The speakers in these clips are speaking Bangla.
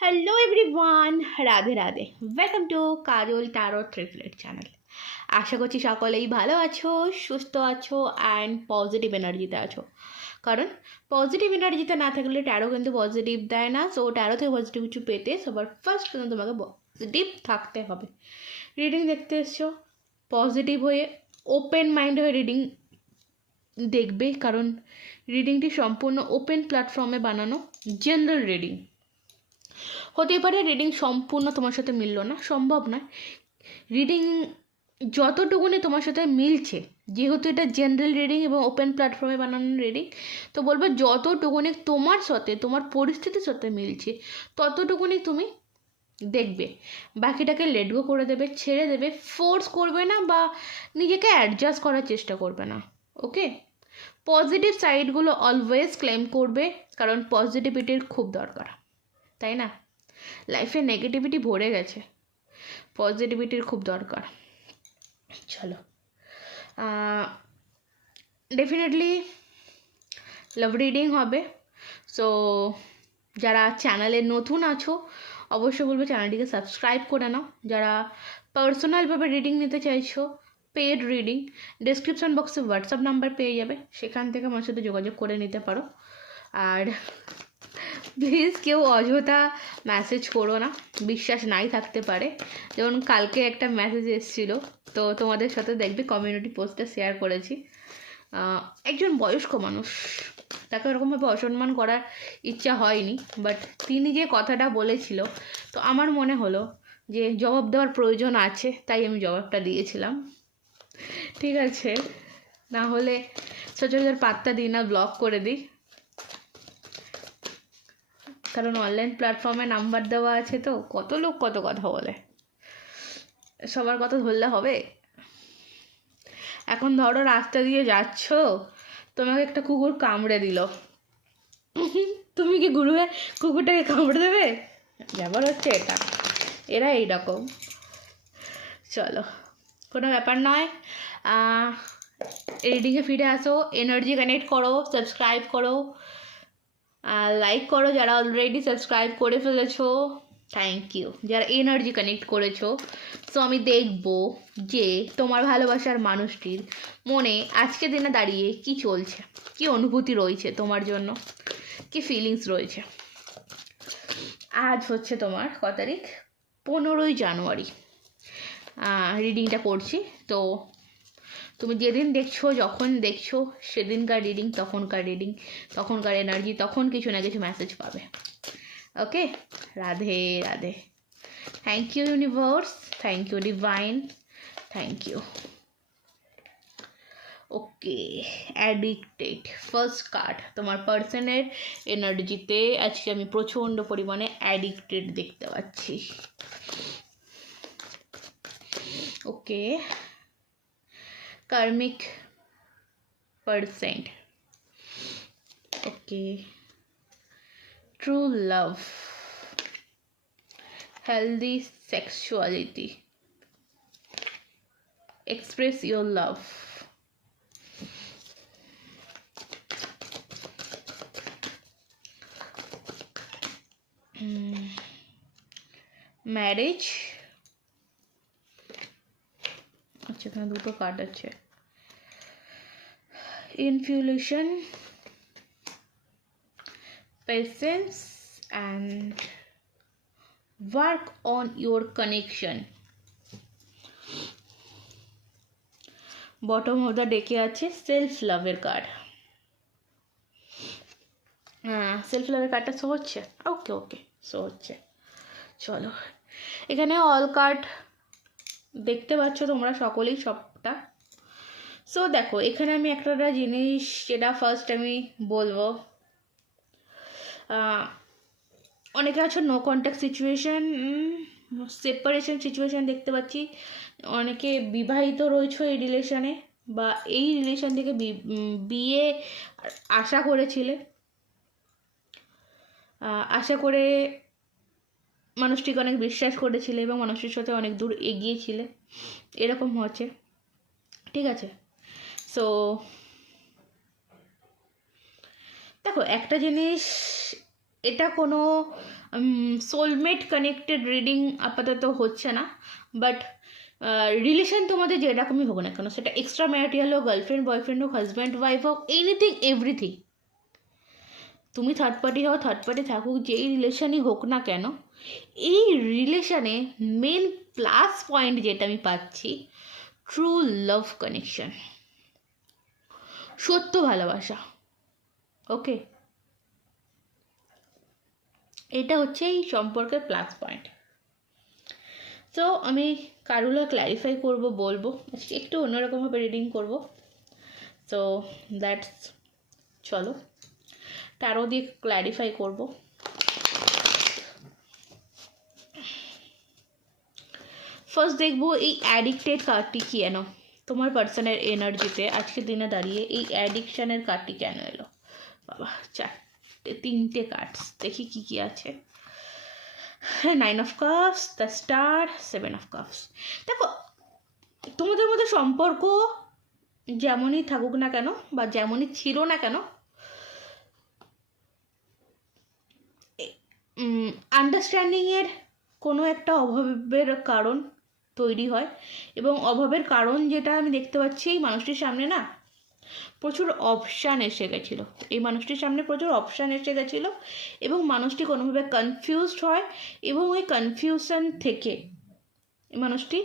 Hello everyone, Radhe Radhe. Welcome to Kajal tarot triplet channel. আশা করছি সকলেই ভালো আছো, সুস্থ আছো অ্যান্ড পজিটিভ এনার্জিতে আছো। কারণ পজিটিভ এনার্জিতে না থাকলে ট্যারো কিন্তু পজিটিভ দেয় না। সো ট্যারো থেকে পজিটিভ কিছু পেতে সবার ফার্স্ট কিন্তু তোমাকে পজিটিভ থাকতে হবে। রিডিং দেখতে এসছো, পজিটিভ হয়ে ওপেন মাইন্ড হয়ে রিডিং দেখবে, কারণ রিডিংটি সম্পূর্ণ ওপেন প্ল্যাটফর্মে বানানো জেনারেল রিডিং। হতে পারে রিডিং সম্পূর্ণ তোমার সাথে মিললো না, সম্ভব নয়। রিডিং যতটুকুনি তোমার সাথে মিলছে, যেহেতু এটা জেনারেল রিডিং এবং ওপেন প্ল্যাটফর্মে বানানো রিডিং, তো বলবো যতটুকুনি তোমার সাথে তোমার পরিস্থিতির সাথে মিলছে ততটুকুনি তুমি দেখবে। বাকিটাকে লেট গো করে দেবে, ছেড়ে দেবে, ফোর্স করবে না বা নিজেকে অ্যাডজাস্ট করার চেষ্টা করবে না। ওকে, পজিটিভ সাইডগুলো অলওয়েজ ক্লেম করবে, কারণ পজিটিভিটির খুব দরকার, তাই না? লাইফে নেগেটিভিটি ভরে গেছে, পজিটিভিটির খুব দরকার। চলো, ডেফিনেটলি লাভ রিডিং হবে। সো যারা চ্যানেলে নতুন আছো অবশ্যই বলবো চ্যানেলটিকে সাবস্ক্রাইব করে নাও। যারা পার্সোনালভাবে রিডিং নিতে চাইছো, পেড রিডিং, ডেসক্রিপশন বক্সে হোয়াটসঅ্যাপ নাম্বার পেয়ে যাবে, সেখান থেকে আমার সাথে যোগাযোগ করে নিতে পারো। আর প্লিজ কেউ অযথা মেসেজ করো না, বিশ্বাস নাই থাকতে পারে। যেমন কালকে একটা মেসেজ এসেছিলো, তো তোমাদের সাথে দেখবে কমিউনিটি পোস্টে শেয়ার করেছি। একজন বয়স্ক মানুষ, তাকে ওরকমভাবে অসম্মান করার ইচ্ছা হয়নি, বাট তিনি যে কথাটা বলেছিল, তো আমার মনে হলো যে জবাব দেওয়ার প্রয়োজন আছে, তাই আমি জবাবটা দিয়েছিলাম। ঠিক আছে, না হলে সচরাচর পাত্তা দিই না, ব্লক করে দিই। কারণ অনলাইন প্ল্যাটফর্মে নাম্বার দেওয়া আছে, তো কত লোক কত কথা বলে, সবার কথা ধরলে হবে? এখন ধরো রাস্তা দিয়ে যাচ্ছ, তোমাকে একটা কুকুর কামড়ে দিল, তুমি কি ঘুরবে কুকুরটাকে কামড়ে দেবে? ব্যাপার হচ্ছে এটা, এরা এইরকম। চলো, কোনো ব্যাপার নয়। রিডিংয়ে ফিরে আসো, এনার্জি কানেক্ট করো, সাবস্ক্রাইব করো, লাইক করো যারা অলরেডি সাবস্ক্রাইব করে ফেলেছো, থ্যাংক ইউ। যারা এনার্জি কানেক্ট করেছো, সো আমি দেখবো যে তোমার ভালোবাসার মানুষটির মনে আজকের দিনে দাঁড়িয়ে কি চলছে, কি অনুভূতি রয়েছে তোমার জন্য, কি ফিলিংস রয়েছে। আজ হচ্ছে তোমার ক তারিখ? 15ই জানুয়ারি রিডিংটা করছি। তো তুমি যেদিন দেখছো, যখন দেখছো, সেদিনকার রিডিং, তখনকার এনার্জি, তখন কিছু না কিছু মেসেজ পাবে। Okay, Radhe Radhe. Thank you universe, thank you divine, thank you. Okay, addicted first card. তোমার পার্সনের এনার্জিতে আজকে আমি প্রচণ্ড পরিমাণে অ্যাডিক্টেড দেখতে পাচ্ছি। ওকে, karmic percent. Okay, true love, healthy sexuality, express your love, marriage। আচ্ছা, এখানে দুটো কার্ড আছে। Infusion, patience and work on your connection। Bottom of the ডেকে আছে সেলফ লাভের কার্ড। সেলফ লাভের কার্ডটা শো হচ্ছে? ওকে ওকে, শো হচ্ছে। চলো, এখানে অল কার্ড দেখতে পাচ্ছ তোমরা সকলেই, সবটা। সো দেখো, এখানে আমি একটা জিনিস যেটা ফার্স্ট আমি বলবো, অনেকে আছো no contact situation, separation situation দেখতে পাচ্ছি। অনেকে বিবাহিত রয়েছে এই রিলেশানে, বা এই রিলেশান থেকে বিয়ে আশা করেছিলে, আশা করে মানুষটিকে অনেক বিশ্বাস করেছিলে এবং মানুষটির সাথে অনেক দূর এগিয়েছিলে, এরকম হচ্ছে। ঠিক আছে, সো দেখো একটা জিনিস, এটা কোনো সোলমেট কানেক্টেড রিডিং আপাতত হচ্ছে না, বাট রিলেশন তোমাদের যেরকমই হোক না কেন, সেটা এক্সট্রা ম্যারিটাল হোক, গার্লফ্রেন্ড বয়ফ্রেন্ড হোক, হাজব্যান্ড ওয়াইফ হোক, এনিথিং এভরিথিং, তুমি থার্ড পার্টি হও, থার্ড পার্টি থাকুক, যেই রিলেশনই হোক না কেন, এই রিলেশনে মেন প্লাস পয়েন্ট যেটা আমি পাচ্ছি, ট্রু লাভ কানেকশন, সত্য ভালোবাসা। ওকে, এটা হচ্ছে এই সম্পর্কের প্লাস পয়েন্ট। তো আমি কারুলা ক্ল্যারিফাই করব, বলবো আজকে একটু অন্যরকমভাবে রিডিং করব। তো দ্যাটস, চলো ট্যারো দিয়ে ক্ল্যারিফাই করব। ফার্স্ট দেখবো এই অ্যাডিক্টেড কার্ডটি কি এনো তোমার পার্সনের এনার্জিতে আজকে দিনে দাঁড়িয়ে, এই অ্যাডিকশানের কার্ডটি কেন এলো। বাবা, তিনটে কার্ডস, দেখি কি কি আছে। 9 of cups, the star, 7 of cups. দেখো, তোমাদের মধ্যে সম্পর্ক যেমনই থাকুক না কেন বা যেমনই ছিল না কেন, আন্ডারস্ট্যান্ডিংয়ের কোনো একটা অভাবের কারণ তৈরি হয়, এবং অভাবের কারণ যেটা আমি দেখতে পাচ্ছি, এই মানুষটির সামনে না প্রচুর অপশান এসে গেছিলো, এই মানুষটির সামনে প্রচুর অপশান এসে গেছিলো, এবং মানুষটি কোনোভাবে কনফিউজড হয়, এবং ওই কনফিউশন থেকে এই মানুষটি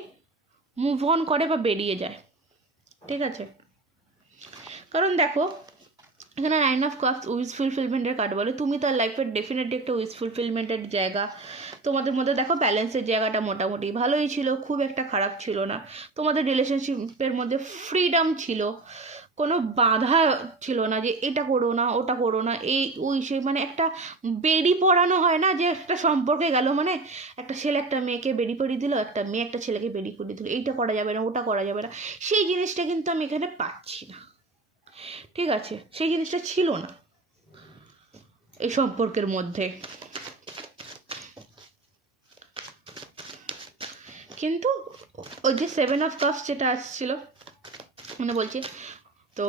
মুভ অন করে বা বেরিয়ে যায়। ঠিক আছে, কারণ দেখো এখানে 9 অফ কাপস উইশ ফুলফিলমেন্টের কার্ড বলে, তুমি তার লাইফের ডেফিনেটলি একটা উইশ ফুলফিলমেন্টের জায়গা, তোমাদের মধ্যে দেখো ব্যালেন্সের জায়গাটা মোটামুটি ভালোই ছিল, খুব একটা খারাপ ছিল না, তোমাদের রিলেশনশিপের মধ্যে ফ্রিডম ছিল, কোনো বাধা ছিল না যে এটা করো না ওটা করো না, এই ওই সেই, মানে একটা বেড়ি পড়ানো হয় না, যে একটা সম্পর্কে গেল মানে একটা ছেলে একটা মেয়েকে বেড়ি পরিয়ে দিল, একটা মেয়ে একটা ছেলেকে বেড়ি পরিয়ে দিল, এইটা করা যাবে না ওটা করা যাবে না, সেই জিনিসটা কিন্তু আমি এখানে পাচ্ছি না। ঠিক আছে, সেই জিনিসটা ছিল না এই সম্পর্কের মধ্যে, কিন্তু ওই যে 7 অফ কাপস যেটা আসছিল, মানে বলছি, তো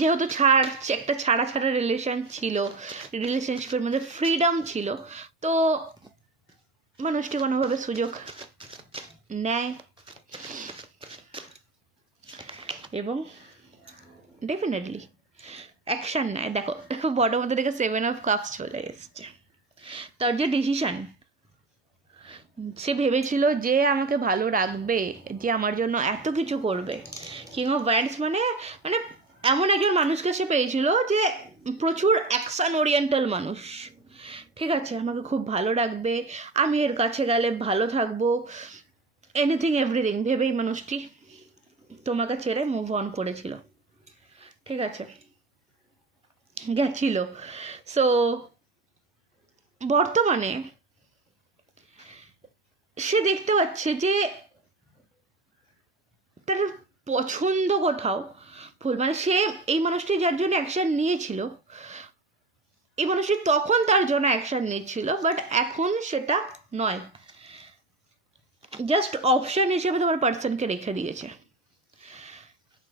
যেহেতু একটা ছাড়া রিলেশন ছিল, রিলেশনশিপের মধ্যে ফ্রিডম ছিল, তো মানুষটি কোনোভাবে সুযোগ নেয় এবং ডেফিনেটলি অ্যাকশান নেয়। দেখো বড় মধ্যে দেখে 7 অফ কাপস চলে এসছে, তার যে ডিসিশান, সে ভেবেছিল যে আমাকে ভালো রাখবে, যে আমার জন্য এত কিছু করবে, কিং অফ ওয়ান্ডস মানে মানে এমন একজন মানুষকে সে পেয়েছিল যে প্রচুর অ্যাকশন ওরিয়েন্টাল মানুষ। ঠিক আছে, আমাকে খুব ভালো রাখবে, আমি এর কাছে গেলে ভালো থাকবো, এনিথিং এভরিথিং ভেবেই মানুষটি তোমাকে ছেড়ে মুভ অন করেছিল। ঠিক আছে, গেছিল। সো বর্তমানে সে দেখতে পাচ্ছে যে তার পছন্দ কোথাও ভুল, মানে সে এই মানুষটি যার জন্য অ্যাকশান নিয়েছিল, এই মানুষটি তখন তার জন্য অ্যাকশান নিয়েছিল, বাট এখন সেটা নয়, জাস্ট অপশান হিসেবে তোমার পার্সনকে রেখে দিয়েছে।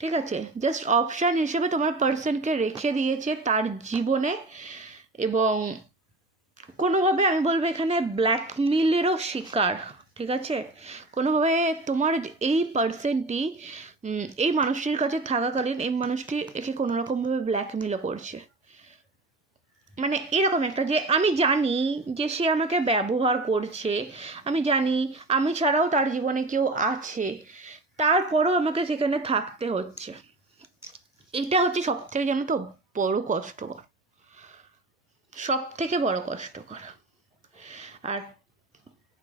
ঠিক আছে, জাস্ট অপশান হিসেবে তোমার পার্সনকে রেখে দিয়েছে তার জীবনে, এবং কোনোভাবে আমি বলবো এখানে ব্ল্যাকমেলেরও শিকার। ঠিক আছে, কোনোভাবে তোমার এই পার্সনটি এই মানুষটির কাছে থাকাকালীন এই মানুষটি একে কোনোরকমভাবে ব্ল্যাকমেলও করছে, মানে এরকম একটা, যে আমি জানি যে সে আমাকে ব্যবহার করছে, আমি জানি আমি ছাড়াও তার জীবনে কেউ আছে, তারপরেও আমাকে সেখানে থাকতে হচ্ছে। এটা হচ্ছে সবথেকে, জানো তো, বড় কষ্টকর, সব থেকে বড় কষ্টকর। আর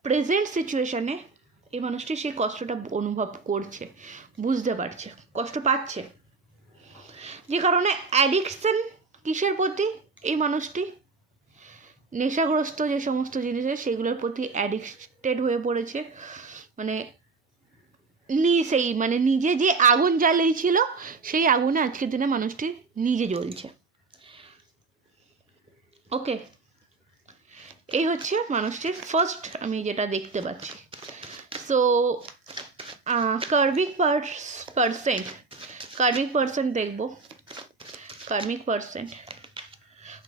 প্রেজেন্ট সিচুয়েশানে এই মানুষটি সেই কষ্টটা অনুভব করছে, বুঝতে পারছে, কষ্ট পাচ্ছে, যে কারণে অ্যাডিকশন কিসের প্রতি, এই মানুষটি নেশাগ্রস্ত যে সমস্ত জিনিস আছে সেগুলোর প্রতি অ্যাডিক্টেড হয়ে পড়েছে, মানে মানে নিজে যে আগুন জ্বালিয়েছিল সেই আগুনে আজকের দিনে মানুষটি নিজে জ্বলছে। ওকে, এই হচ্ছে মানুষটির ফার্স্ট আমি যেটা দেখতে পাচ্ছি। সো কার্মিক পার্সেন্ট দেখবো, karmic percent,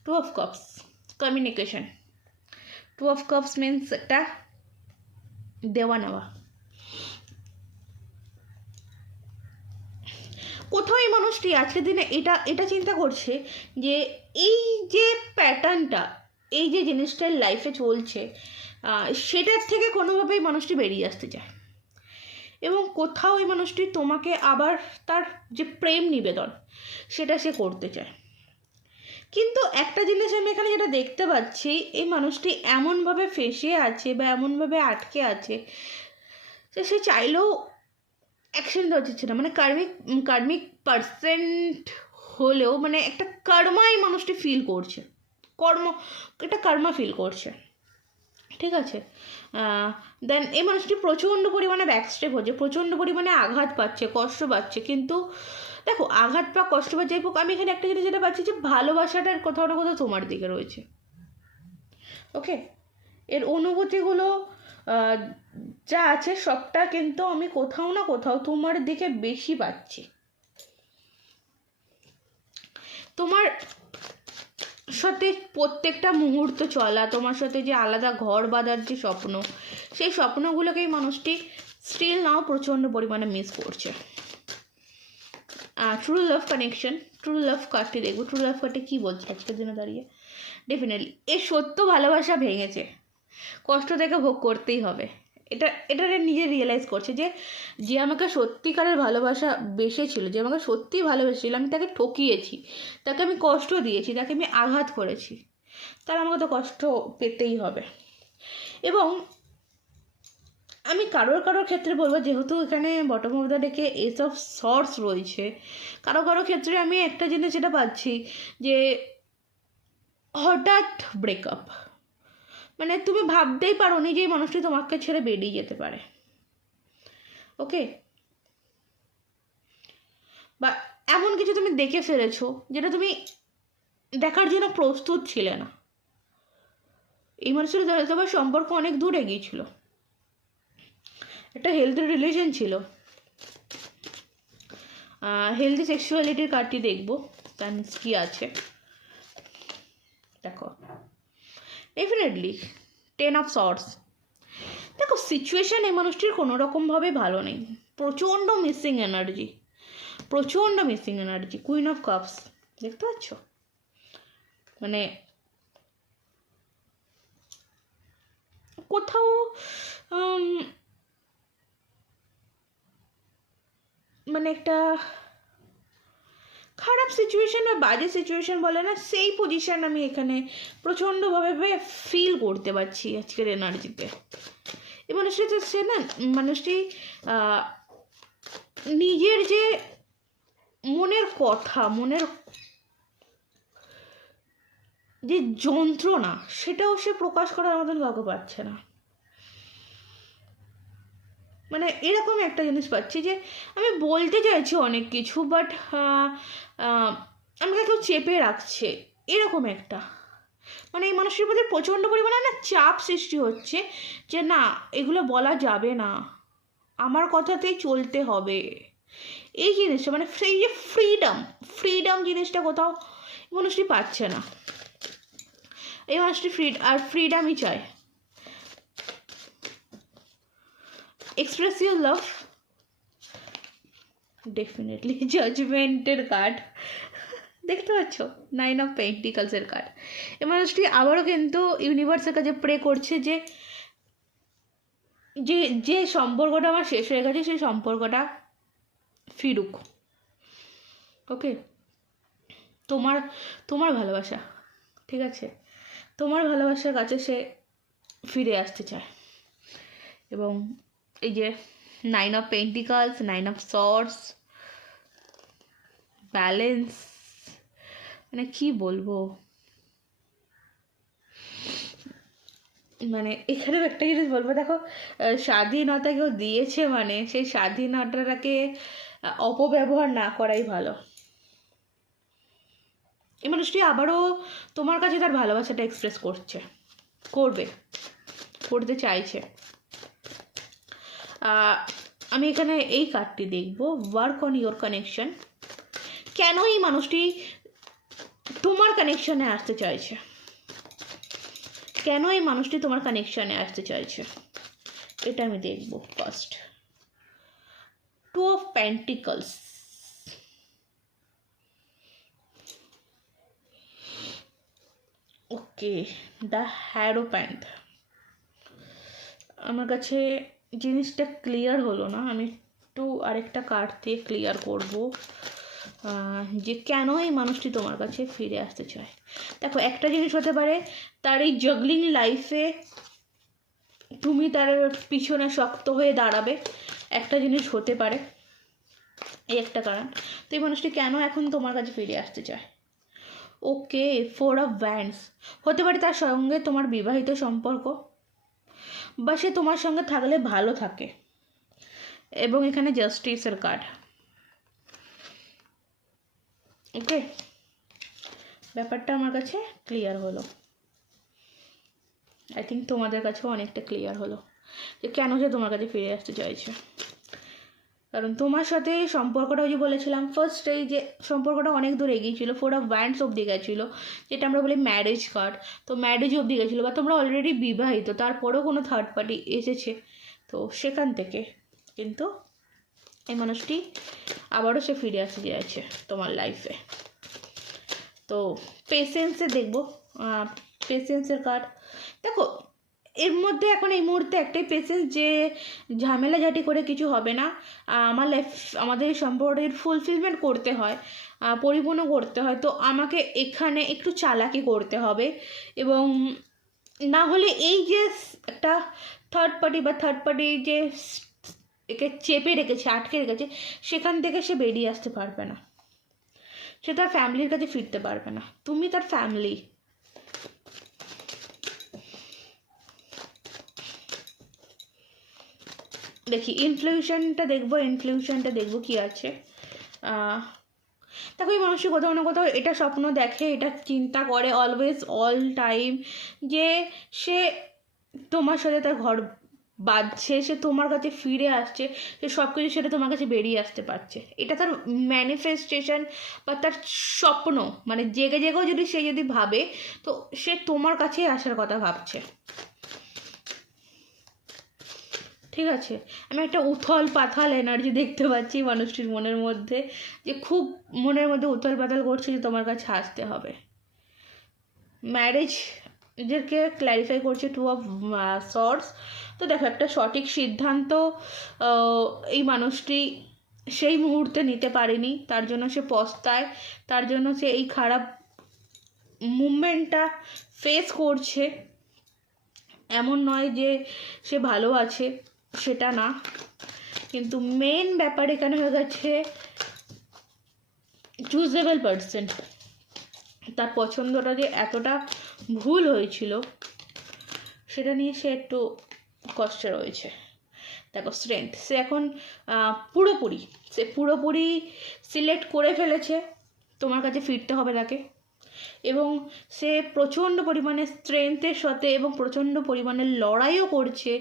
2 of cups, communication, two of cups means একটা দেওয়া নেওয়া। কোথাও এই মানুষটি আজকের দিনে এটা চিন্তা করছে যে এই যে প্যাটার্নটা, এই যে জিনিসটার লাইফে চলছে, সেটার থেকে কোনোভাবেই মানুষটি বেরিয়ে আসতে চায়। এবং কোথাও এই মানুষটি তোমাকে আবার তার যে প্রেম নিবেদন সেটা সে করতে চায়। কিন্তু একটা জিনিস আমি এখানে যেটা দেখতে পাচ্ছি, এই মানুষটি এমনভাবে ফেঁসে আছে বা এমনভাবে আটকে আছে যে সে চাইলেও অ্যাকশন দেওয়া যাচ্ছে না। মানে কার্মিক পার্সেন্ট হলেও মানে একটা কর্মাই মানুষটি ফিল করছে, একটা কর্মা ফিল করছে, ঠিক আছে। দেন এই মানুষটি প্রচণ্ড পরিমাণে ব্যাকস্টেপ হচ্ছে, প্রচণ্ড পরিমাণে আঘাত পাচ্ছে, কষ্ট পাচ্ছে। কিন্তু দেখো, আঘাত পা কষ্ট পা যাই হোক, আমি এখানে একটা জিনিস যেটা পাচ্ছি যে ভালোবাসাটার কোথাও না কোথাও তোমার দিকে রয়েছে। ওকে, এর অনুভূতিগুলো যা আছে সবটা কিন্তু আমি কোথাও না কোথাও তোমার দিকে বেশি পাচ্ছি। তোমার সাথে প্রত্যেকটা মুহূর্ত চলা, তোমার সাথে যে আলাদা ঘর বাঁধার যে স্বপ্ন, সেই স্বপ্নগুলোকেই মানুষটি স্টিল নাও প্রচণ্ড পরিমাণে মিস করছে। True love connection, true love কার্ডটি দেখবো। ট্রু লাভ কার্ডটি কী বলছে আজকের দিনে দাঁড়িয়ে? ডেফিনেটলি এর সত্য ভালোবাসা ভেঙেছে, কষ্ট থেকে ভোগ করতেই হবে। এটা নিজে রিয়েলাইজ করছে যে আমাকে সত্যিকারের ভালোবাসা বেসেছিল, যে আমাকে সত্যিই ভালোবেসেছিল, আমি তাকে ঠকিয়েছি, তাকে আমি কষ্ট দিয়েছি, তাকে আমি আঘাত করেছি, তার আমাকে তো কষ্ট পেতেই হবে। এবং আমি কারোর ক্ষেত্রে বলবো, যেহেতু এখানে বটম অফ দ্য ডেকে এস অফ সর্টস রয়েছে, কারো ক্ষেত্রে আমি একটা জিনিস যেটা পাচ্ছি যে হঠাৎ ব্রেকআপ, মানে তুমি ভাবতেই পারো নি যে এই মানুষটি তোমাকে ছেড়ে বেরিয়ে যেতে পারে। ওকে, বা এমন কিছু তুমি দেখে ফেলেছো যেটা তুমি দেখার জন্য প্রস্তুত ছিলে না। এই মানুষের তোমার সম্পর্ক অনেক দূর এগিয়েছিল, একটা হেলদি রিলেশন ছিল। হেলদি সেক্সুয়ালিটির কার্ডটি দেখবো, তার কি আছে দেখো। Definitely 10 of sorts. দেখো, সিচুয়েশান এই মানুষটির কোনো রকমভাবে ভালো নেই, প্রচণ্ড মিসিং এনার্জি, প্রচণ্ড missing energy. Queen of cups দেখতে পাচ্ছ, মানে কোথাও মানে একটা খারাপ সিচুয়েশান বা বাজে সিচুয়েশান বলে না, সেই পজিশান আমি এখানে প্রচণ্ডভাবে ফিল করতে পারছি আজকের এনার্জিতে। এই মানুষটি তো সে না, মানুষটি নিজের যে মনের কথা, মনের যে যন্ত্রণা, সেটাও সে প্রকাশ করার মতন কাউকে পাচ্ছে না। মানে এরকম একটা জিনিস পাচ্ছি যে আমি বলতে চাইছি অনেক কিছু, বাট আমাকে কেউ চেপে রাখছে, এরকম একটা, মানে এই মানুষের প্রতি প্রচণ্ড পরিমাণে না চাপ সৃষ্টি হচ্ছে যে না, এগুলো বলা যাবে না, আমার কথাতেই চলতে হবে। এই জিনিসটা মানে সেই যে ফ্রিডম জিনিসটা কোথাও মানুষটি পাচ্ছে না। এই মানুষটি ফ্রিডমই চায়। এক্সপ্রেস ইউর লাভ, ডেফিনেটলি জাজমেন্টের কার্ড দেখতে পাচ্ছ, 9 অফ পেন্টিকলসের কার্ড। এই মানুষটি আবারও কিন্তু ইউনিভার্সের কাছে প্রে করছে যে যে সম্পর্কটা আমার শেষ হয়ে গেছে সেই সম্পর্কটা ফিরুক। ওকে, তোমার ভালোবাসা, ঠিক আছে, তোমার ভালোবাসার কাছে সে ফিরে আসতে চায়। এবং এই যে 9 of pentacles, 9 of sorts, balance, মানে কি বলবো, মানে এখানেও একটা জিনিস বলবো। দেখো, স্বাধীনতা কেউ দিয়েছে মানে সেই স্বাধীনতাটাকে অপব্যবহার না করাই ভালো। এই মানুষটি আবারও তোমার কাছে তার ভালোবাসাটা এক্সপ্রেস করতে চাইছে। আমি এখানে এই কার্ডটি দেখবো, ওয়ার্ক অন ইয়োর কানেকশন। কেন এই মানুষটি তোমার কানেকশনে আসতে চাইছে, কেন এই মানুষটি তোমার কানেকশানে আসতে চাইছে এটা আমি দেখবো first. 2 of Pentacles, okay, the hierophant. আমার কাছে জিনিসটা ক্লিয়ার হলো না, আমি একটু আরেকটা কার্ড দিয়ে ক্লিয়ার করব যে কেন এই মানুষটি তোমার কাছে ফিরে আসতে চায়। দেখো, একটা জিনিস হতে পারে তার এই জাগলিং লাইফে তুমি তার পিছনে শক্ত হয়ে দাঁড়াবে, একটা জিনিস হতে পারে, এই একটা কারণ। তো এই মানুষটি কেন এখন তোমার কাছে ফিরে আসতে চায়? ওকে, 4 of Wands, হতে পারে তার সঙ্গে তোমার বিবাহিত সম্পর্ক, বা সে তোমার সঙ্গে থাকলে ভালো থাকে। এবং এখানে জাস্টিসের কার্ড। ওকে, ব্যাপারটা আমার কাছে ক্লিয়ার হলো। আই থিঙ্ক তোমাদের কাছেও অনেকটা ক্লিয়ার হলো যে কেন সে তোমার কাছে ফিরে আসতে চাইছে। কারণ তোমার সাথে সম্পর্কটা, ওই যে বলেছিলাম ফার্স্টেই যে সম্পর্কটা অনেক দূর এগিয়েছিল, 4 of Wands অবধি গেছিলো, যেটা আমরা বলি ম্যারেজ কার্ড। তো ম্যারেজ অবধি গেছিলো, বা তোমরা অলরেডি বিবাহিত, তারপরেও কোনো থার্ড পার্টি এসেছে, তো সেখান থেকে কিন্তু এই মানুষটি আবারও সে ফিরে আসতে চাইছে তোমার লাইফে। তো পেশেন্সে দেখবো, পেশেন্সের কার্ড। দেখো, এর মধ্যে এখন এই মুহূর্তে একটাই পেশেন্স, যে ঝামেলাঝাটি করে কিছু হবে না। আমার লাইফ, আমাদের সম্পর্কের ফুলফিলমেন্ট করতে হয়, পরিপূর্ণ করতে হয়, তো আমাকে এখানে একটু চালাকি করতে হবে। এবং না হলে এই যে একটা থার্ড পার্টি যে একে চেপে রেখেছে, আটকে রেখেছে, সেখান থেকে সে বেরিয়ে আসতে পারবে না, সে তার ফ্যামিলির কাছে ফিরতে পারবে না। তুমি তার ফ্যামিলি। দেখি ইনফ্লিউশনটা দেখবো কি আছে। দেখো, এই মানুষটি কোথাও না কোথাও এটা স্বপ্ন দেখে, এটা চিন্তা করে অলওয়েজ অল টাইম, যে সে তোমার সাথে তার ঘর বাঁধছে, সে তোমার কাছে ফিরে আসছে, সে সব কিছু সেটা তোমার কাছে বেরিয়ে আসতে পারছে। এটা তার ম্যানিফেস্টেশন বা তার স্বপ্ন, মানে জেগে জেগেও যদি সে যদি ভাবে, তো সে তোমার কাছেই আসার কথা ভাবছে। ঠিক আছে, আমি একটা উথল পাথাল এনার্জি দেখতে পাচ্ছি মানুষটির মনের মধ্যে, যে খুব মনের মধ্যে উথল পাথাল করছে যে তোমার কাছে আসতে হবে। ম্যারেজকে ক্ল্যারিফাই করছে 2 of Swords। তো দেখো, একটা সঠিক সিদ্ধান্ত এই মানুষটি সেই মুহূর্তে নিতে পারেনি, তার জন্য সে পস্তায়, তার জন্য সে এই খারাপ মুভমেন্টটা ফেস করছে। এমন নয় যে সে ভালো আছে, সেটা না, কিন্তু মেন ব্যাপার এখানে হয়ে গেছে চুজেবল পার্সন। তার পছন্দটা যে এতটা ভুল হয়েছিল, সেটা নিয়ে সে একটু কষ্টে রয়েছে। দেখো, স্ট্রেংথ, সে এখন পুরোপুরি সিলেক্ট করে ফেলেছে তোমার কাছে ফিরতে হবে তাকে। এবং সে প্রচণ্ড পরিমাণে স্ট্রেংথের সাথে এবং প্রচণ্ড পরিমাণে লড়াইও করছে,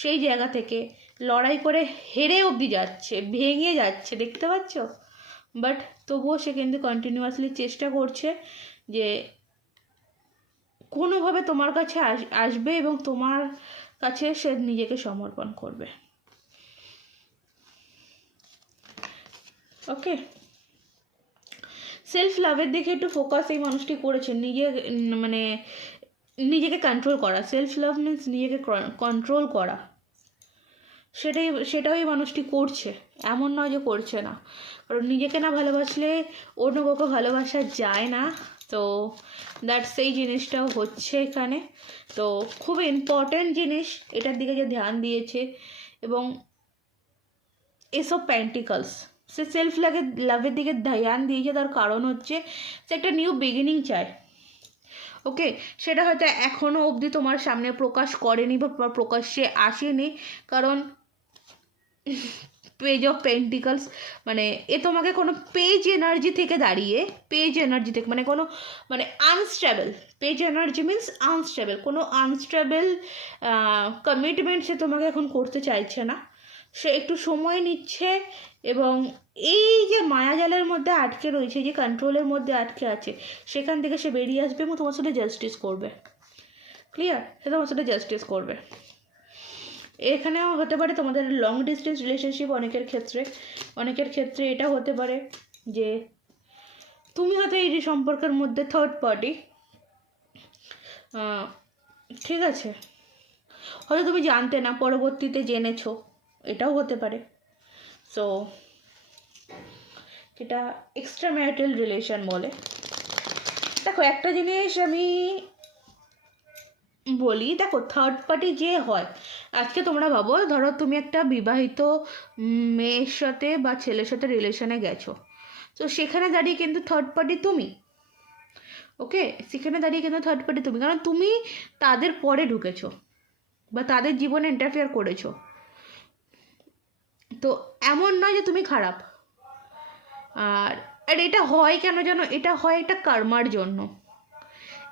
সেই জায়গা থেকে লড়াই করে হেরে অবধি যাচ্ছে, ভেঙে যাচ্ছে, দেখতে পাচ্ছ। বাট তবুও সে কিন্তু কন্টিনিউয়াসলি চেষ্টা করছে যে কোনোভাবে তোমার কাছে আসবে এবং তোমার কাছে সে নিজেকে সমর্পণ করবে। ওকে, সেলফ লাভের দিকে একটু ফোকাস এই মানুষটি করেছে, নিজেকে কন্ট্রোল করা। সেলফ লাভ মিনস নিজেকে কন্ট্রোল করা, সেটাও এই মানুষটি করছে, এমন নয় যে করছে না। কারণ নিজেকে না ভালোবাসলে অন্য কাউকে ভালোবাসা যায় না। তো দ্যাট সেই জিনিসটাও হচ্ছে এখানে। তো খুব ইম্পর্ট্যান্ট জিনিস, এটার দিকে যে ধ্যান দিয়েছে। এবং এসব পেন্টিকলস, সে সেলফ লাভের দিকে ধ্যান দিয়েছে, তার কারণ হচ্ছে সে একটা নিউ বিগিনিং চায়। ওকে, সেটা হয়তো এখনও অবধি তোমার সামনে প্রকাশ করেনি বা প্রকাশ্যে আসেনি, কারণ পেজ অফ পেন্টিকলস মানে এ তোমাকে কোনো পেজ এনার্জি থেকে মানে কোনো unstable, page energy means unstable, কোনো আনস্টেবল কমিটমেন্ট সে তোমাকে এখন করতে চাইছে না। সে একটু সময় নিচ্ছে এবং এই যে মায়াজালের মধ্যে আটকে রয়েছে, যে কন্ট্রোলের মধ্যে আটকে আছে, সেখান থেকে সে বেরিয়ে আসবে এবং তোমার সাথে জাস্টিস করবে। ক্লিয়ার? সে তোমার সাথে জাস্টিস করবে। এখানেও হতে পারে তোমাদের লং ডিস্টেন্স রিলেশনশিপ, অনেকের ক্ষেত্রে এটাও হতে পারে যে তুমি হয়তো এই সম্পর্কের মধ্যে থার্ড পার্টি, ঠিক আছে, হয়তো তুমি জানতে না, পরবর্তীতে জেনেছো, এটাও হতে পারে। সো এটা এক্সট্রা ম্যারিটাল রিলেশন বলে। দেখো একটা জিনিস আমি বলি, দেখো থার্ড পার্টি যে হয়, আজকে তোমরা ভাবো, ধরো তুমি একটা বিবাহিত মেয়ের সাথে বা ছেলের সাথে রিলেশনে গেছো, তো সেখানে দাঁড়িয়ে কিন্তু থার্ড পার্টি তুমি, ওকে, সেখানে দাঁড়িয়ে কিন্তু থার্ড পার্টি তুমি, কারণ তুমি তাদের পরে ঢুকেছো বা তাদের জীবনে ইন্টারফেয়ার করেছো। তো এমন নয় যে তুমি খারাপ। আর এটা হয় কেন জানো? এটা হয় এটা কর্মার জন্য,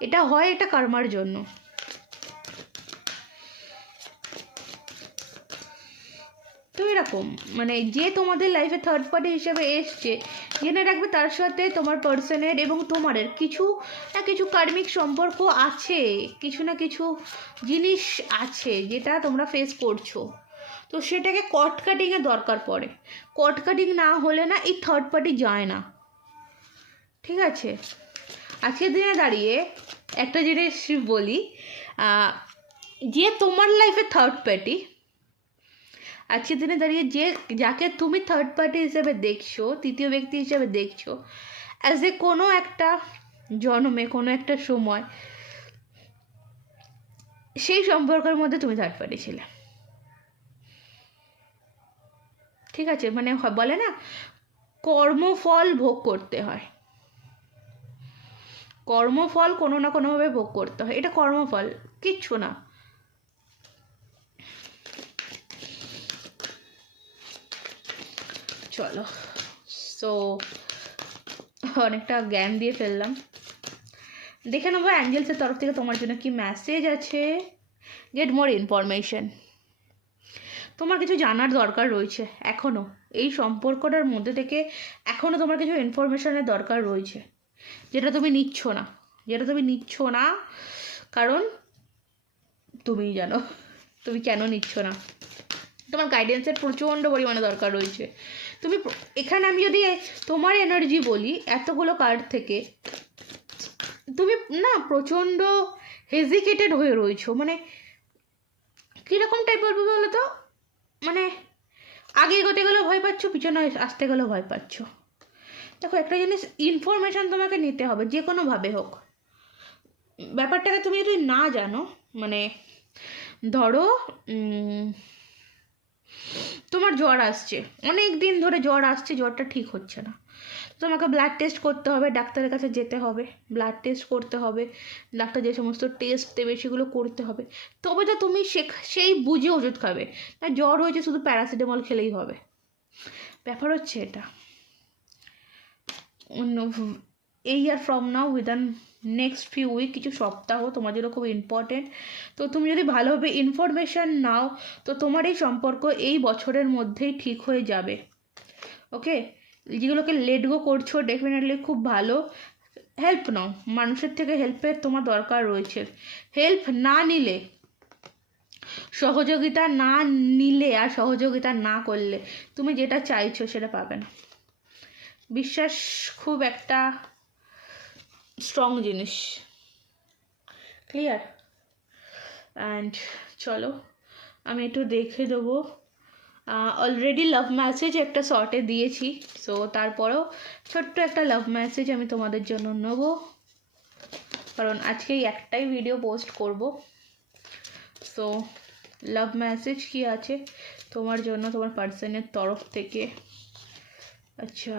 এটা কর্মার জন্য। তো এরকম মানে যে তোমাদের লাইফে থার্ড পার্টি হিসেবে এসছে, জেনে রাখবে তার সাথে তোমার পার্সনের এবং তোমাদের কিছু না কিছু কার্মিক সম্পর্ক আছে, কিছু না কিছু জিনিস আছে যেটা তোমরা ফেস করছো। তো সেটাকে কট কাটিংয়ের দরকার পড়ে। কট কাটিং না হলে না এই থার্ড পার্টি যায় না, ঠিক আছে? আজকের দিনে দাঁড়িয়ে একটা জিনিস বলি, যে তোমার লাইফে থার্ড পার্টি, আজকের দিনে দাঁড়িয়ে যাকে তুমি থার্ড পার্টি হিসেবে দেখছো, তৃতীয় ব্যক্তি হিসেবে দেখছো, অ্যাজ এ কোনো একটা জন্মে কোনো একটা সময় সেই সম্পর্কের মধ্যে তুমি থার্ড পার্টি ছিলে, ঠিক আছে? মানে বলে না, কর্মফল ভোগ করতে হয়, কর্মফল কোনো না কোনোভাবে ভোগ করতে হয়, এটা কর্মফল, কিচ্ছু না। চলো, সো অনেকটা জ্ঞান দিয়ে ফেললাম। দেখে নেবো অ্যাঞ্জেলসের তরফ থেকে তোমার জন্য কি মেসেজ আছে। Get more information. তোমার কিছু জানার দরকার রয়েছে এখনও, এই সম্পর্কটার মধ্যে থেকে এখনও তোমার কিছু ইনফরমেশনের দরকার রয়েছে, যেটা তুমি নিচ্ছ না, কারণ তুমিই জানো তুমি কেন নিচ্ছ না। তোমার গাইডেন্সের প্রচণ্ড পরিমাণে দরকার রয়েছে। তুমি এখানে আমি যদি তোমার এনার্জি বলি এতগুলো কার্ড থেকে, তুমি না প্রচণ্ড হেজিকেটেড হয়ে রয়েছো, মানে কীরকম টাইপ বলবো বলো তো, মানে আগে এগোতে গেলেও ভয় পাচ্ছ, পিছনে আসতে গেলেও ভয় পাচ্ছ। দেখো একটা জিনিস, ইনফরমেশান তোমাকে নিতে হবে যে কোনোভাবে হোক। ব্যাপারটাকে তুমি যদি না জানো, মানে ধরো তোমার জ্বর আসছে, অনেক দিন ধরে জ্বর আসছে, জ্বরটা ঠিক হচ্ছে না, তোমাকে ব্লাড টেস্ট করতে হবে, ডাক্তারের কাছে যেতে হবে, ব্লাড টেস্ট করতে হবে, ডাক্তার যে সমস্ত টেস্ট দেবে সেগুলো করতে হবে, তবে তো তুমি সেই বুঝে ওষুধ খাবে না। জ্বর হয়েছে শুধু প্যারাসিটামল খেলেই হবে, ব্যাপার হচ্ছে এটা। এই year from now, within next few week, কিছু সপ্তাহ তোমার জন্য খুব ইম্পর্টেন্ট। তো তুমি যদি ভালোভাবে ইনফরমেশান নাও, তো তোমার এই সম্পর্ক এই বছরের মধ্যেই ঠিক হয়ে যাবে, ওকে? যেগুলোকে লেট গো করছো ডেফিনেটলি খুব ভালো। হেল্প নাও, মানুষের থেকে হেল্পের তোমার দরকার রয়েছে। হেল্প না নিলে, সহযোগিতা না নিলে আর সহযোগিতা না করলে তুমি যেটা চাইছো সেটা পাবে না। বিশ্বাস খুব একটা স্ট্রং জিনিস, ক্লিয়ার? অ্যান্ড চলো আমি একটু দেখে দেবো। অলরেডি লাভ মেসেজ একটা শর্টে দিয়েছি, সো তারপরেও ছোট্ট একটা লাভ মেসেজ আমি তোমাদের জন্য নেব, কারণ আজকেই একটাই ভিডিও পোস্ট করব। সো লাভ মেসেজ কি আছে তোমার জন্য তোমার পার্সনের তরফ থেকে? আচ্ছা,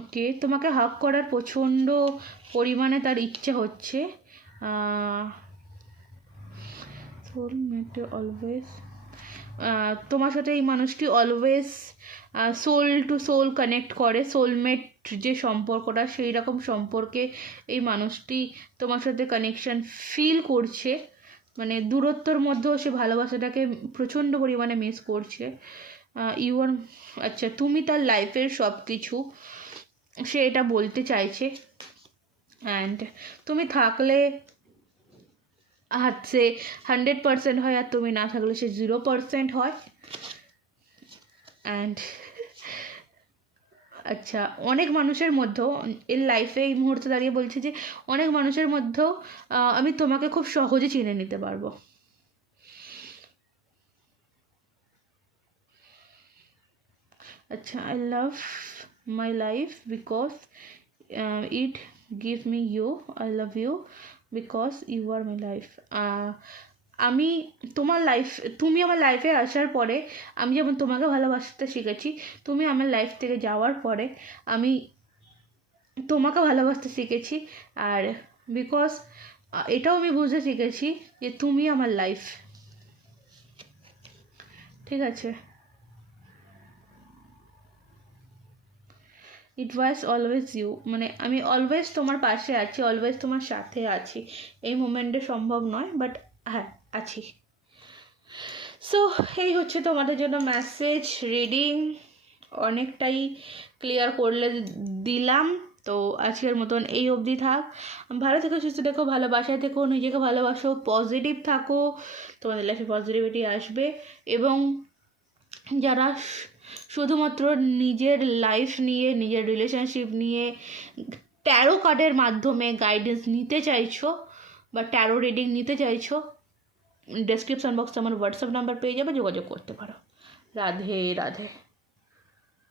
ওকে, তোমাকে হাগ করার প্রচণ্ড পরিমাণে তার ইচ্ছে হচ্ছে। সোলমেট অলওয়েজ, তোমার সাথে এই মানুষটি always soul to soul connect করে, সোলমেট যে সম্পর্কটা সেই রকম সম্পর্কে এই মানুষটি তোমার সাথে কানেকশান ফিল করছে। মানে দূরত্বর মধ্যেও সে ভালোবাসাটাকে প্রচণ্ড পরিমাণে মিস করছে। ইউ আর, আচ্ছা তুমি তার লাইফের সব কিছু, সে এটা বলতে চাইছে। অ্যান্ড তুমি থাকলে সে 100% হয়, আর তুমি না থাকলে সে 0% হয়। অ্যান্ড আচ্ছা, অনেক মানুষের মধ্যেও এর লাইফে এই মুহূর্তে দাঁড়িয়ে বলছে যে অনেক মানুষের মধ্যেও আমি তোমাকে খুব সহজে চিনে নিতে পারবো। আচ্ছা, I love my life because it give me you, I love you because you are my life. আমি তোমার লাইফ, তুমি আমার লাইফে আসার পরে আমি যেমন তোমাকে ভালোবাসতে শিখেছি, তুমি আমার লাইফ থেকে যাওয়ার পরে আমি তোমাকে ভালোবাসতে শিখেছি। আর বিকজ এটাও আমি বুঝতে শিখেছি যে তুমি আমার লাইফ। ঠিক আছে, ইট ওয়াজ অলওয়েজ ইউ, মানে আমি অলওয়েজ তোমার পাশে আছি, অলওয়েজ তোমার সাথে আছি। এই মোমেন্টে সম্ভব নয়, বাট হ্যাঁ আছি। সো এই হচ্ছে তোমাদের জন্য মেসেজ রিডিং, অনেকটাই ক্লিয়ার করলে দিলাম। তো আজকের মতন এই অবধি থাক। ভালো থেকো, সুস্থ থেকো, ভালোবাসায় থেকো, নিজেকে ভালোবাসো, পজিটিভ থাকো, তোমাদের লাইফে পজিটিভিটি আসবে। এবং যারা শুধুমাত্র নিজের লাইফ নিয়ে, নিজের রিলেশনশিপ নিয়ে ট্যারো কার্ডের মাধ্যমে গাইডেন্স নিতে চাইছো বা ট্যারো রিডিং নিতে চাইছো, ডেসক্রিপশন বক্সে আমার হোয়াটসঅ্যাপ নাম্বার পেয়ে যাবে, যোগাযোগ করতে পারো। রাধে রাধে।